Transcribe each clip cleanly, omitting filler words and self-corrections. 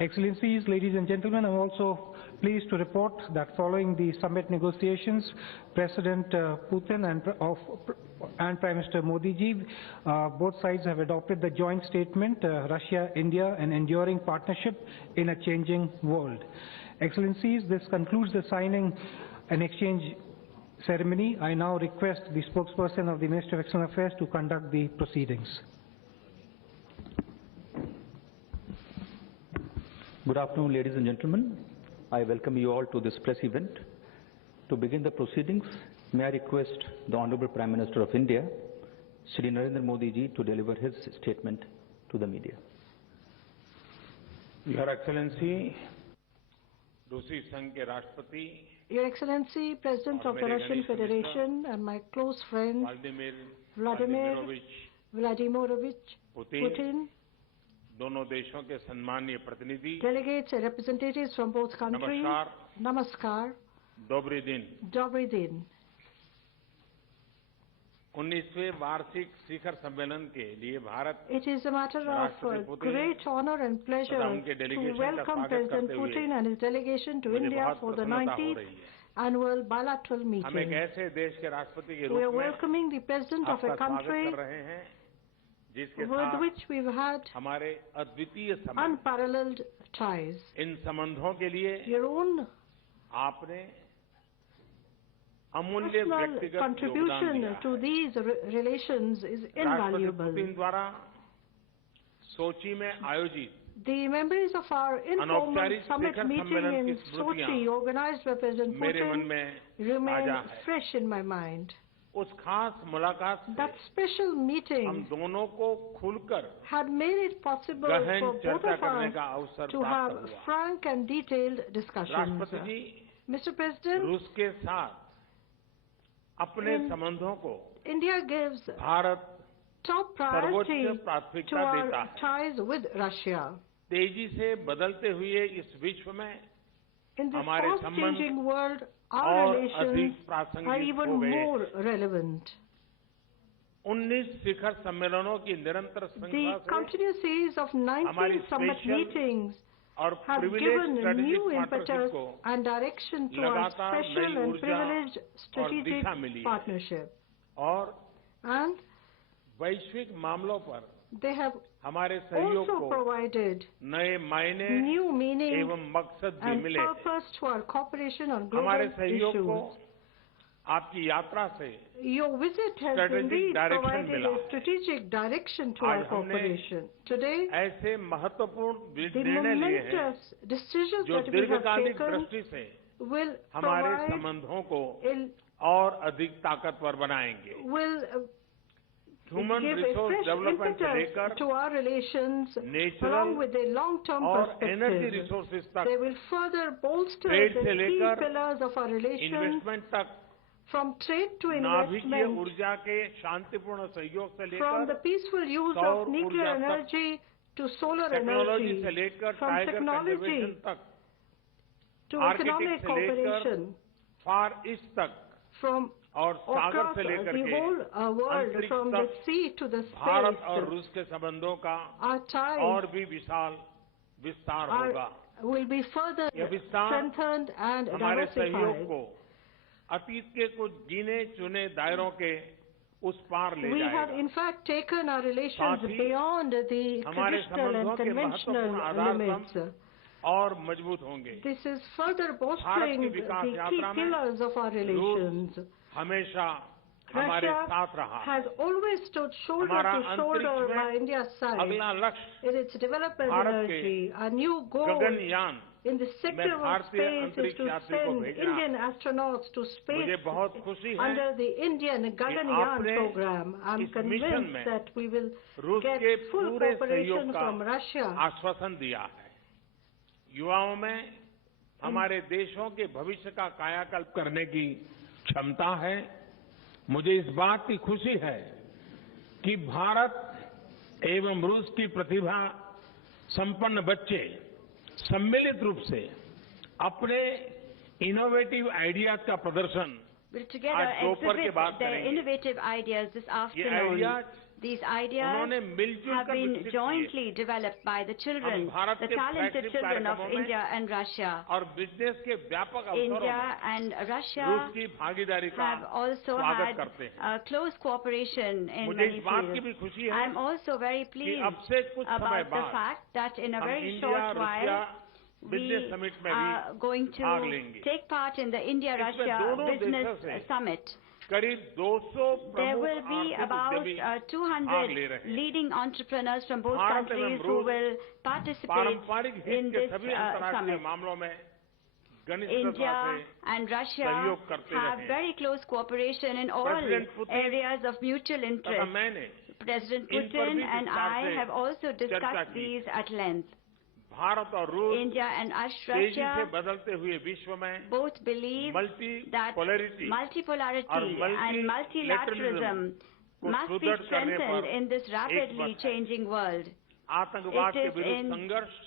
Excellencies, ladies and gentlemen, I'm also pleased to report that following the summit negotiations, President Putin and Prime Minister Modi ji, both sides have adopted the joint statement, Russia-India, an enduring partnership in a changing world. Excellencies, this concludes the signing and exchange ceremony. I now request the spokesperson of the Ministry of External Affairs to conduct the proceedings. Good afternoon, ladies and gentlemen. I welcome you all to this press event. To begin the proceedings, may I request the Honorable Prime Minister of India, Shri Norendra Modi ji, to deliver his statement to the media. Your Excellency, Rusi Sangh ke Rashtrapati, Your Excellency, President of the Russian Federation and my close friend Vladimir Vladimirovich Putin, दोनों देशों के सम्मानीय प्रतिनिधि, delegates and representatives from both countries, Namaskar, Dobry din. Dobry din. 19वें वार्षिक शिखर सम्मेलन के लिए Bharat It is a matter of great honor and pleasure to welcome President Putin and his delegation to India for the 19th annual bilateral meeting. हम एक ऐसे देश के राष्ट्रपति के We are रूप में welcoming the President of a country with which we've had हमारे अद्वितीय unparalleled ties. इन संबंधों के लिए Your own आपने अमूल्य personal व्यक्तिगत योगदान contribution दिया to these relations is राष्ट्रपति invaluable. पुतिन द्वारा सोची में आयोजित The memories of our informal अनौपचारिक summit शिखर meeting सम्मेलन की in स्मृतियां Sochi, organized by President मेरे मन Putin, में remain ताजा है। fresh in my mind. उस खास मुलाकात से That special हम meeting दोनों को खुलकर had made it possible गहन for both चर्चा of करने us का अवसर to प्राप्त have हुआ। frank and detailed discussions. राष्ट्रपति जी Mr. President, रूस के साथ अपने In- संबंधों को India gives भारत top सर्वोच्च priority to प्राथमिकता देता our है। ties with Russia. तेजी से बदलते हुए इस विश्व में In this हमारे संबंध fast-changing world, our और relations अधिक are प्रासंगिक even हो गए। more relevant. 19 शिखर सम्मेलनों की निरंतर The श्रृंखला से continuous series of 19 हमारी summit special meetings और have privilege given strategic new partnership impetus को and direction to our लगातार special नई and ऊर्जा privileged और strategic दिशा मिली है। partnership. और And वैश्विक मामलों पर they have हमारे सहयोग also को provided नए मायने new meaning एवं मकसद भी and मिले हैं। purpose to our cooperation on हमारे global सहयोग को issues. आपकी यात्रा से Your visit has strategic indeed direction provided मिला a है। strategic direction to आज our हमने cooperation. Today, ऐसे महत्वपूर्ण the निर्णय लिए हैं momentous decisions जो that we have दीर्घकालिक taken दृष्टि से will हमारे provide, संबंधों को will, और अधिक ताकतवर बनाएंगे। will human give a resource fresh development से impetus लेकर to our relations natural along with a long-term और एनर्जी perspective. रिसोर्सेज They तक will further bolster Trade the से key लेकर pillars of our relations, investment तक from trade to नाभिकीय investment, ऊर्जा के शांतिपूर्ण सहयोग से from the लेकर peaceful use सौर of nuclear ऊर्जा तक, energy to solar technology energy, से लेकर from टाइगर कंजर्वेशन technology तक, to आर्किटिक economic से लेकर cooperation, फार ईस्ट तक from और सागर across से लेकर the के whole world, अंतरिक्ष from the तक sea to the भारत और space, रूस के संबंधों का our ties और भी विशाल विस्तार होगा। will be further यह विस्तार strengthened and हमारे सहयोग diversified. को अतीत के कुछ गिने चुने दायरों के उस पार ले We have जाएगा। in fact taken our relations साथ ही beyond the हमारे traditional संबंधों and के conventional महत्वपूर्ण आधार limits. और मजबूत होंगे। This is further Bharat bolstering की the विकास key यात्रा में pillars of our relations. रूस हमेशा हमारे Russia साथ रहा। has always stood shoulder हमारा to shoulder अंतरिक्ष by में India's side अगला लक्ष्य in its development भारत के energy. A new goal Gaganyaan in the sector of भारतीय space is अंतरिक्ष to यात्री को send भेजना। Indian astronauts to space मुझे बहुत खुशी है under the Indian Gaganyaan आपने program. I'm इस मिशन convinced में that we will रूस get के full पूरे cooperation सहयोग का from Russia. आश्वासन दिया है। युवाओं में हमारे देशों के भविष्य का कायाकल्प करने की क्षमता है। मुझे इस बात की खुशी है कि भारत एवं रूस की प्रतिभा संपन्न बच्चे सम्मिलित रूप से अपने इनोवेटिव आइडियाज का प्रदर्शन will together आज दोपहर के exhibit बाद their करेंगे। innovative ideas this ये afternoon. Ideas These ideas have been jointly developed by the children, the talented children of India and Russia. India and Russia have also had close cooperation in many fields. I am also very pleased about the fact that in a very short while we are going to take part in the India-Russia Business Summit. There will be about 200 leading entrepreneurs from both countries who will participate in this summit. India and Russia have very close cooperation in all areas of mutual interest. President Putin and I have also discussed these at length. India and Russia both believe that multipolarity and multilateralism must be strengthened in this rapidly changing world. It is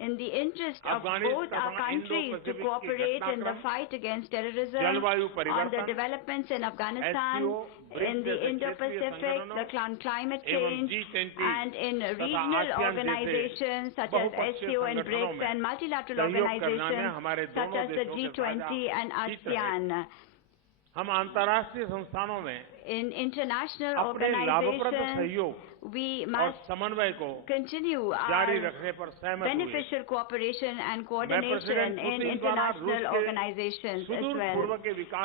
in the interest of both our countries to cooperate in the fight against terrorism, on the developments in Afghanistan, in the Indo-Pacific, the climate change, and in regional organizations such as SCO and BRICS, and multilateral organizations such as the G20 and ASEAN. In international organizations, we must continue our beneficial cooperation and coordination in international organizations as well.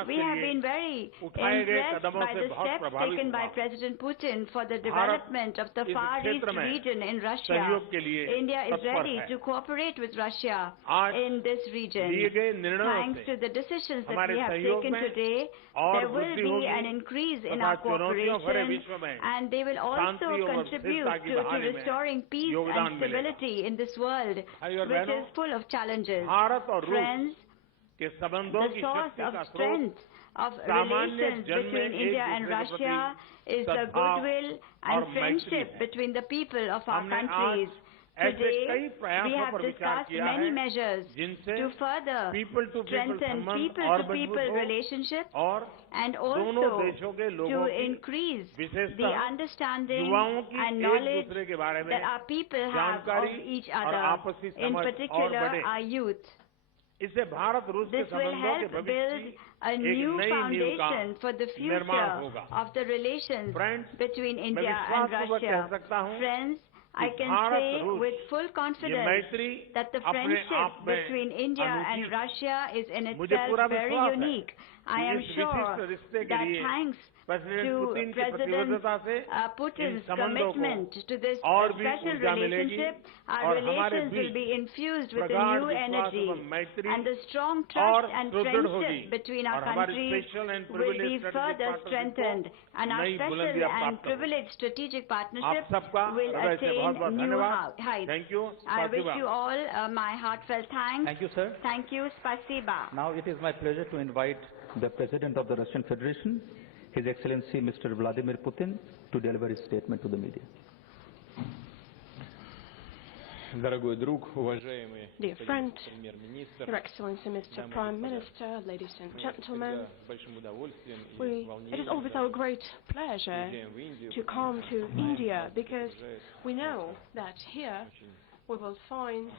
We have been very impressed by the steps taken by President Putin for the development of the Far East region in Russia. India is ready to cooperate with Russia in this region. Thanks to the decisions that we have taken today, there will be an increase in our cooperation, and they will also contribute to restoring peace and stability in this world, which is full of challenges. Friends, the source of strength of relations between India and Russia is the goodwill and friendship between the people of our countries. Today, we have discussed many measures to further strengthen people-to-people relationships and also to increase the understanding and knowledge that our people have of each other, in particular our youth. This will help build a new foundation for the future of the relations between India and Russia. Friends, I can say with full confidence that the friendship between India and Russia is in itself very unique. I am sure that thanks to President Putin's commitment to this special relationship, our relations will be infused with a new energy, and the strong trust and friendship between our countries will be further strengthened, and our special and privileged strategic partnership will attain new heights. I wish you all my heartfelt thanks. Thank you, sir. Thank you. Spasiba. Now it is my pleasure to invite the President of the Russian Federation, His Excellency Mr. Vladimir Putin, to deliver his statement to the media. Dear friend, Your Excellency Mr. Prime Minister, ladies and gentlemen, it is always our great pleasure to come to India because we know that here we will find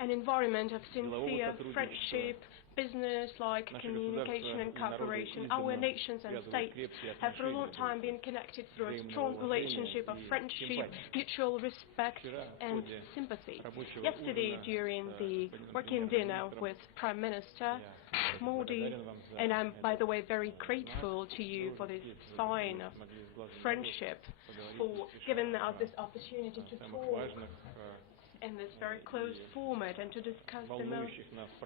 an environment of sincere friendship, business-like communication and cooperation. Our nations and states have for a long time been connected through a strong relationship of friendship, mutual respect and sympathy. Yesterday, during the working dinner with Prime Minister Modi, and I'm, by the way, very grateful to you for this sign of friendship, for giving us this opportunity to talk in this very close format and to discuss the most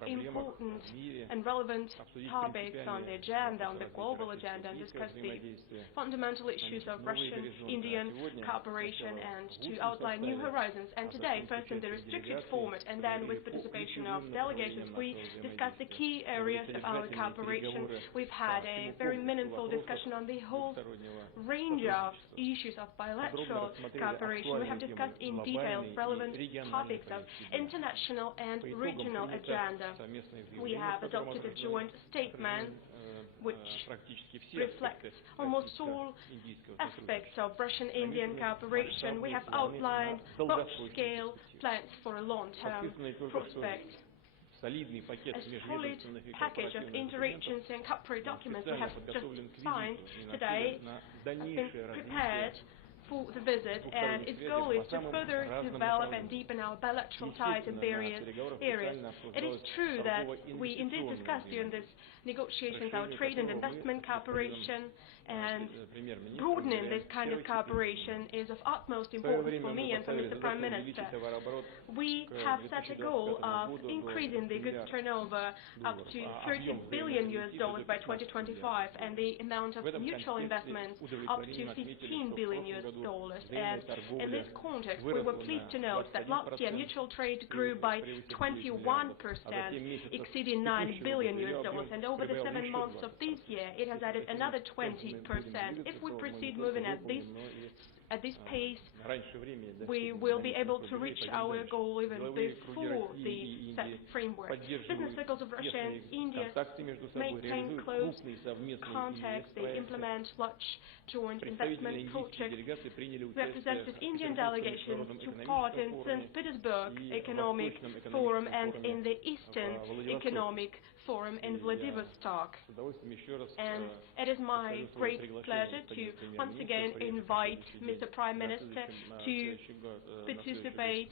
important and relevant topics on the agenda, on the global agenda, and discuss the fundamental issues of Russian-Indian cooperation and to outline new horizons. And today, first in the restricted format and then with participation of delegations, we discussed the key areas of our cooperation. We've had a very meaningful discussion on the whole range of issues of bilateral cooperation. We have discussed in detail relevant topics of international and regional agenda. We have adopted a joint statement which reflects almost all aspects of Russian-Indian cooperation. We have outlined large-scale plans for a long-term prospect. A solid package of interagency and cooperate documents we have just signed today has been prepared for the visit, and its goal is to further develop and deepen our bilateral ties in various areas. It is true that we indeed discussed during these negotiations our trade and investment cooperation, and broadening this kind of cooperation is of utmost importance for me and for Mr. Prime Minister. We have set a goal of increasing the goods turnover up to $30 billion by 2025, and the amount of mutual investments up to $15 billion. And in this context, we were pleased to note that last year mutual trade grew by 21%, exceeding $9 billion, and over the 7 months of this year, it has added another 20%. If we proceed moving at this pace, we will be able to reach our goal even before the set framework. Business circles of Russia and India maintain close contacts. They implement large joint investment projects. Representative Indian delegations took part in St. Petersburg Economic Forum and in the Eastern Economic Forum in Vladivostok. And it is my great pleasure to once again invite Mr. Prime Minister to participate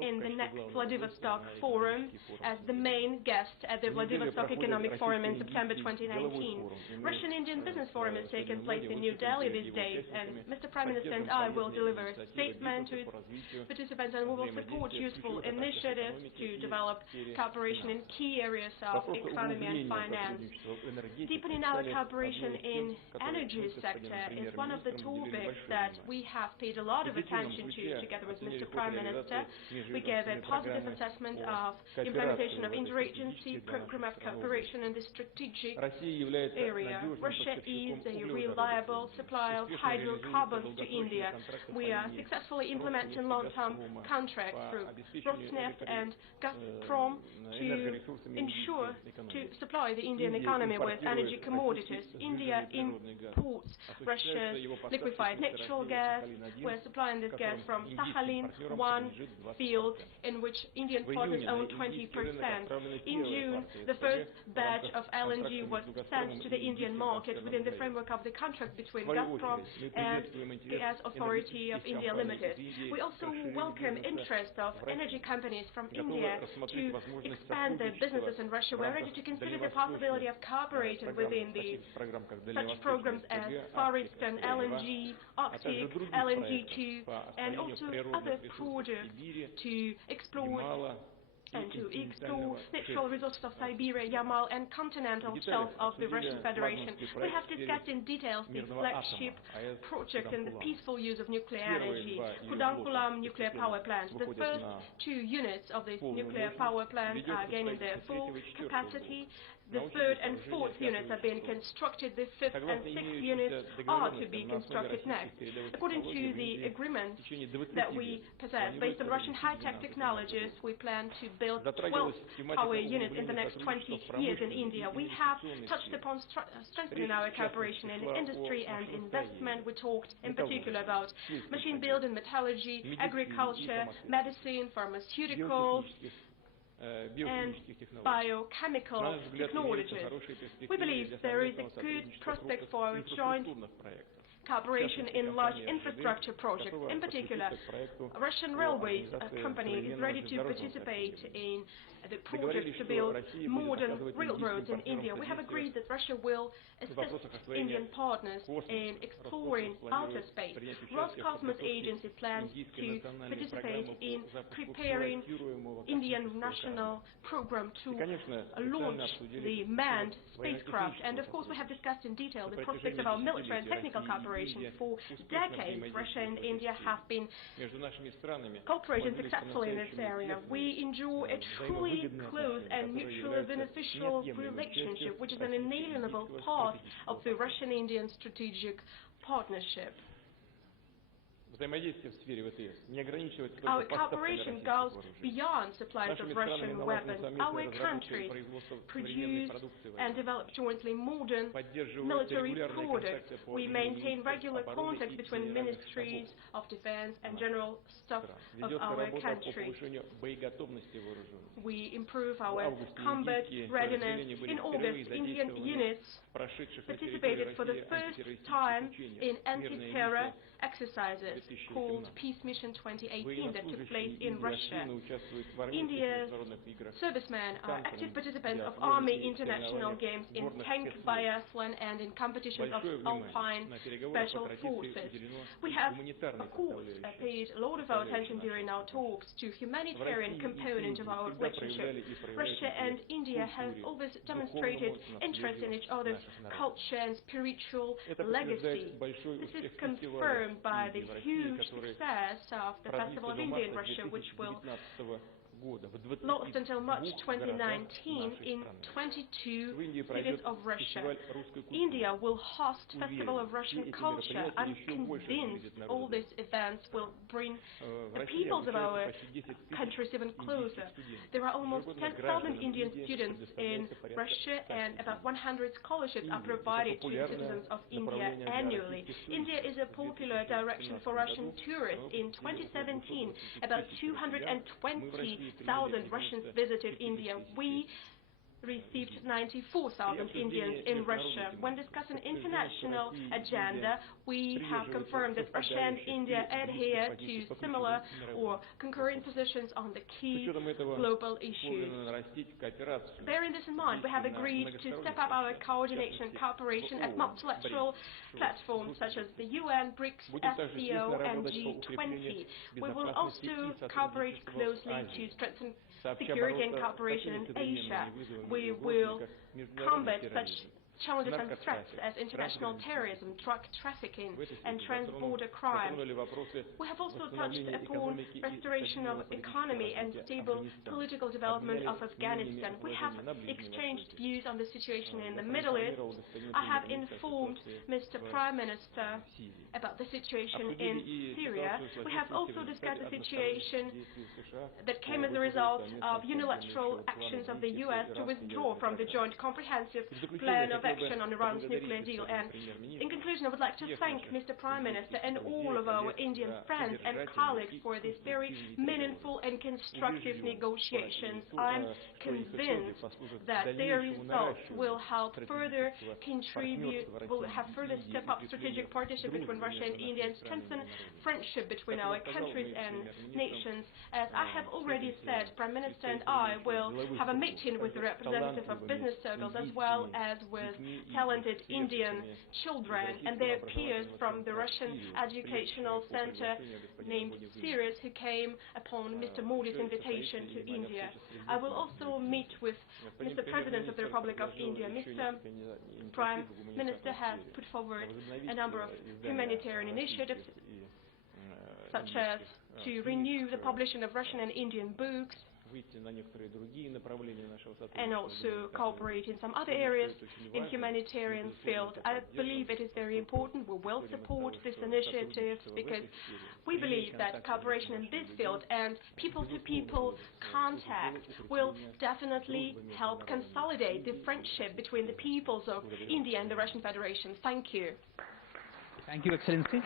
in the next Vladivostok Forum as the main guest at the Vladivostok Economic Forum in September 2019. Russian-Indian Business Forum is taking place in New Delhi these days, and Mr. Prime Minister and I will deliver a statement to its participants, and we will support useful initiatives to develop cooperation in key areas of economy and finance. Deepening our cooperation in energy sector is one of the topics that we have paid a lot of attention to together with Mr. Prime Minister. We gave a positive assessment of implementation of interagency program of cooperation in the strategic area. Russia is a reliable supplier of hydrocarbons to India. We are successfully implementing long-term contracts through Rosneft and Gazprom to ensure to supply the Indian economy with energy commodities. India imports Russia's liquefied natural gas. We're supplying this gas from Sakhalin-1 field, in which Indian partners own 20%. In June, the first batch of LNG was sent to the Indian market within the framework of the contract between Gazprom and the Gas Authority of India Limited. We also welcome interest of energy companies from India to expand their businesses in Russia. We're ready to consider the possibility of cooperating within such programs as Far Eastern LNG, Arctic LNG2, and also other projects to explore natural resources of Siberia, Yamal, and continental shelf of the Russian Federation. We have discussed in detail the flagship project in the peaceful use of nuclear energy, Kudankulam nuclear power plant. The first 2 units of this nuclear power plant are gaining their full capacity. The 3rd and 4th units are being constructed. The 5th and 6th units are to be constructed next. According to the agreement that we possess, based on Russian high-tech technologies, we plan to build 12 power units in the next 20 years in India. We have touched upon strengthening our cooperation in industry and investment. We talked in particular about machine building, metallurgy, agriculture, medicine, pharmaceuticals, and biochemical technologies. We believe there is a good prospect for joint cooperation in large infrastructure projects. In particular, Russian Railways company is ready to participate in the project to build modern railroads in India. We have agreed that Russia will assist Indian partners in exploring outer space. Roscosmos Agency plans to participate in preparing Indian national program to launch the manned spacecraft. And of course, we have discussed in detail the prospects of our military and technical cooperation. For decades, Russia and India have been cooperating successfully in this area. We enjoy a truly close and mutually beneficial relationship, which is an inalienable part of the Russian-Indian strategic partnership. Our cooperation goes beyond supplies of Russian weapons. Our countries produce and develop jointly modern military products. We maintain regular contact between ministries of defense and general staff of our country. We improve our combat readiness. In August, Indian units participated for the first time in anti-terror exercises called Peace Mission 2018 that took place in Russia. India's servicemen are active participants of Army International Games in tank biathlon and in competitions of Alpine Special Forces. We have, of course, paid a lot of our attention during our talks to humanitarian component of our relationship. Russia and India have always demonstrated interest in each other's culture and spiritual legacy. This is confirmed by the huge success of the Festival of India in Russia, which will last until March 2019 in 22 cities of Russia. India will host Festival of Russian Culture. I'm convinced all these events will bring the peoples of our countries even closer. There are almost 10,000 Indian students in Russia, and about 100 scholarships are provided to the citizens of India annually. India is a popular direction for Russian tourists. In 2017, about 220,000 Russians visited India. We received 94,000 Indians in Russia. When discussing international agenda, we have confirmed that Russia and India adhere to similar or concurrent positions on the key global issues. Bearing this in mind, we have agreed to step up our coordination and cooperation at multilateral platforms such as the UN, BRICS, SCO, and G20. We will also cooperate closely to strengthen security and cooperation in Asia. We will combat such challenges and threats as international terrorism, drug trafficking, and transborder crime. We have also touched upon restoration of economy and stable political development of Afghanistan. We have exchanged views on the situation in the Middle East. I have informed Mr. Prime Minister about the situation in Syria. We have also discussed the situation that came as a result of unilateral actions of the U.S. to withdraw from the Joint Comprehensive Plan of Action on Iran's nuclear deal. And in conclusion, I would like to thank Mr. Prime Minister and all of our Indian friends and colleagues for these very meaningful and constructive negotiations. I'm convinced that their results will help further contribute, will have further step up strategic partnership between Russia and India and strengthen friendship between our countries and nations. As I have already said, Prime Minister and I will have a meeting with the representatives of business circles as well as with talented Indian children and their peers from the Russian Educational Center named Sirius, who came upon Mr. Modi's invitation to India. I will also meet with Mr. President of the Republic of India. Mr. Prime Minister has put forward a number of humanitarian initiatives, such as to renew the publishing of Russian and Indian books, and also cooperate in some other areas in humanitarian field. I believe it is very important. We will support this initiative because we believe that cooperation in this field and people-to-people contact will definitely help consolidate the friendship between the peoples of India and the Russian Federation. Thank you. Thank you, Excellency.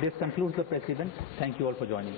This concludes the press event. Thank you all for joining.